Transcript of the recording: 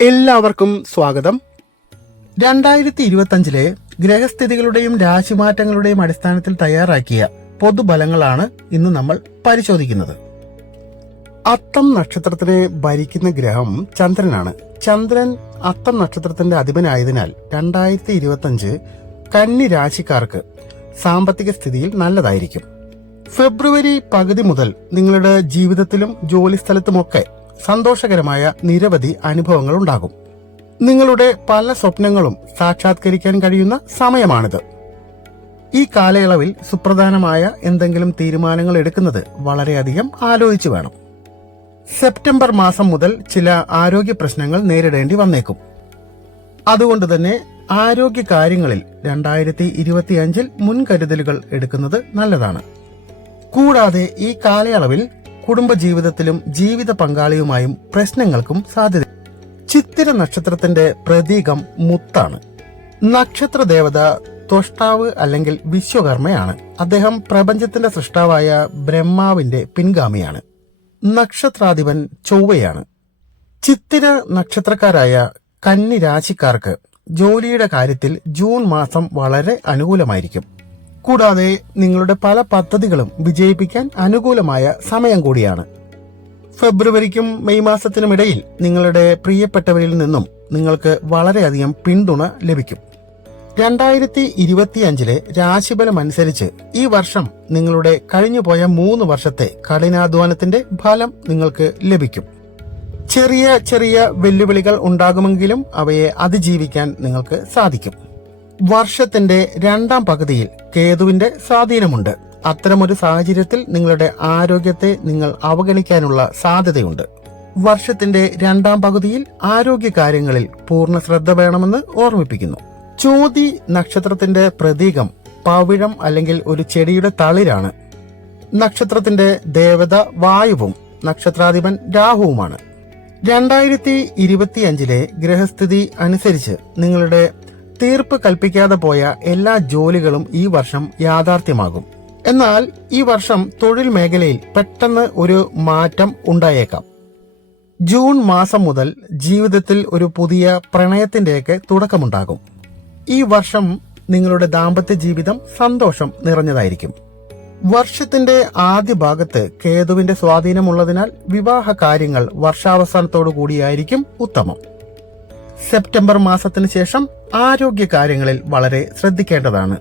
എല്ലാവർക്കും സ്വാഗതം. രണ്ടായിരത്തി ഇരുപത്തിയഞ്ചിലെ ഗ്രഹസ്ഥിതികളുടെയും രാശിമാറ്റങ്ങളുടെയും അടിസ്ഥാനത്തിൽ തയ്യാറാക്കിയ പൊതുബലങ്ങളാണ് ഇന്ന് നമ്മൾ പരിശോധിക്കുന്നത്. അത്തം നക്ഷത്രത്തിനെ ഭരിക്കുന്ന ഗ്രഹം ചന്ദ്രനാണ്. ചന്ദ്രൻ അത്തം നക്ഷത്രത്തിന്റെ അധിപനായതിനാൽ രണ്ടായിരത്തി ഇരുപത്തിയഞ്ച് കന്നി രാശിക്കാർക്ക് സാമ്പത്തിക സ്ഥിതിയിൽ നല്ലതായിരിക്കും. ഫെബ്രുവരി പകുതി മുതൽ നിങ്ങളുടെ ജീവിതത്തിലും ജോലിസ്ഥലത്തുമൊക്കെ സന്തോഷകരമായ നിരവധി അനുഭവങ്ങൾ ഉണ്ടാകും. നിങ്ങളുടെ പല സ്വപ്നങ്ങളും സാക്ഷാത്കരിക്കാൻ കഴിയുന്ന സമയമാണിത്. ഈ കാലയളവിൽ സുപ്രധാനമായ എന്തെങ്കിലും തീരുമാനങ്ങൾ എടുക്കുന്നത് വളരെയധികം ആലോചിച്ചു വേണം. സെപ്റ്റംബർ മാസം മുതൽ ചില ആരോഗ്യ പ്രശ്നങ്ങൾ നേരിടേണ്ടി വന്നേക്കും. അതുകൊണ്ട് തന്നെ ആരോഗ്യ കാര്യങ്ങളിൽ രണ്ടായിരത്തി ഇരുപത്തിയഞ്ചിൽ മുൻകരുതലുകൾ എടുക്കുന്നത് നല്ലതാണ്. കൂടാതെ ഈ കാലയളവിൽ കുടുംബജീവിതത്തിലും ജീവിത പങ്കാളിയുമായും പ്രശ്നങ്ങൾക്കും സാധ്യത. ചിത്തിര നക്ഷത്രത്തിന്റെ പ്രതീകം മുത്താണ്. നക്ഷത്ര ദേവത ത്വഷ്ടാവ് അല്ലെങ്കിൽ വിശ്വകർമ്മയാണ്. അദ്ദേഹം പ്രപഞ്ചത്തിന്റെ സൃഷ്ടാവായ ബ്രഹ്മാവിന്റെ പിൻഗാമിയാണ്. നക്ഷത്രാധിപൻ ചൊവ്വയാണ്. ചിത്തിര നക്ഷത്രക്കാരായ കന്നി രാശിക്കാർക്ക് ജോലിയുടെ കാര്യത്തിൽ ജൂൺ മാസം വളരെ അനുകൂലമായിരിക്കും. കൂടാതെ നിങ്ങളുടെ പല പദ്ധതികളും വിജയിപ്പിക്കാൻ അനുകൂലമായ സമയം കൂടിയാണ്. ഫെബ്രുവരിക്കും മെയ് മാസത്തിനുമിടയിൽ നിങ്ങളുടെ പ്രിയപ്പെട്ടവരിൽ നിന്നും നിങ്ങൾക്ക് വളരെയധികം പിന്തുണ ലഭിക്കും. രണ്ടായിരത്തി ഇരുപത്തിയഞ്ചിലെ രാശിഫലം അനുസരിച്ച് ഈ വർഷം നിങ്ങളുടെ കഴിഞ്ഞുപോയ മൂന്ന് വർഷത്തെ കഠിനാധ്വാനത്തിന്റെ ഫലം നിങ്ങൾക്ക് ലഭിക്കും. ചെറിയ ചെറിയ വെല്ലുവിളികൾ ഉണ്ടാകുമെങ്കിലും അവയെ അതിജീവിക്കാൻ നിങ്ങൾക്ക് സാധിക്കും. വർഷത്തിന്റെ രണ്ടാം പകുതിയിൽ കേതുവിന്റെ സ്വാധീനമുണ്ട്. അത്തരമൊരു സാഹചര്യത്തിൽ നിങ്ങളുടെ ആരോഗ്യത്തെ നിങ്ങൾ അവഗണിക്കാനുള്ള സാധ്യതയുണ്ട്. വർഷത്തിന്റെ രണ്ടാം പകുതിയിൽ ആരോഗ്യ കാര്യങ്ങളിൽ പൂർണ ശ്രദ്ധ വേണമെന്ന് ഓർമ്മിപ്പിക്കുന്നു. ചോതി നക്ഷത്രത്തിന്റെ പ്രതീകം പവിഴം അല്ലെങ്കിൽ ഒരു ചെടിയുടെ തളിരാണ്. നക്ഷത്രത്തിന്റെ ദേവത വായുവും നക്ഷത്രാധിപൻ രാഹുവുമാണ്. രണ്ടായിരത്തി ഇരുപത്തിയഞ്ചിലെ ഗ്രഹസ്ഥിതി അനുസരിച്ച് നിങ്ങളുടെ തീർപ്പ് കൽപ്പിക്കാതെ പോയ എല്ലാ ജോലികളും ഈ വർഷം യാഥാർത്ഥ്യമാകും. എന്നാൽ ഈ വർഷം തൊഴിൽ മേഖലയിൽ പെട്ടെന്ന് ഒരു മാറ്റം ഉണ്ടായേക്കാം. ജൂൺ മാസം മുതൽ ജീവിതത്തിൽ ഒരു പുതിയ പ്രണയത്തിന്റെയൊക്കെ തുടക്കമുണ്ടാകും. ഈ വർഷം നിങ്ങളുടെ ദാമ്പത്യ ജീവിതം സന്തോഷം നിറഞ്ഞതായിരിക്കും. വർഷത്തിന്റെ ആദ്യ ഭാഗത്ത് കേതുവിന്റെ സ്വാധീനമുള്ളതിനാൽ വിവാഹ കാര്യങ്ങൾ വർഷാവസാനത്തോടു കൂടിയായിരിക്കും ഉത്തമം. സെപ്റ്റംബർ മാസത്തിന് ശേഷം ആരോഗ്യ കാര്യങ്ങളിൽ വളരെ ശ്രദ്ധിക്കേണ്ടതാണ്.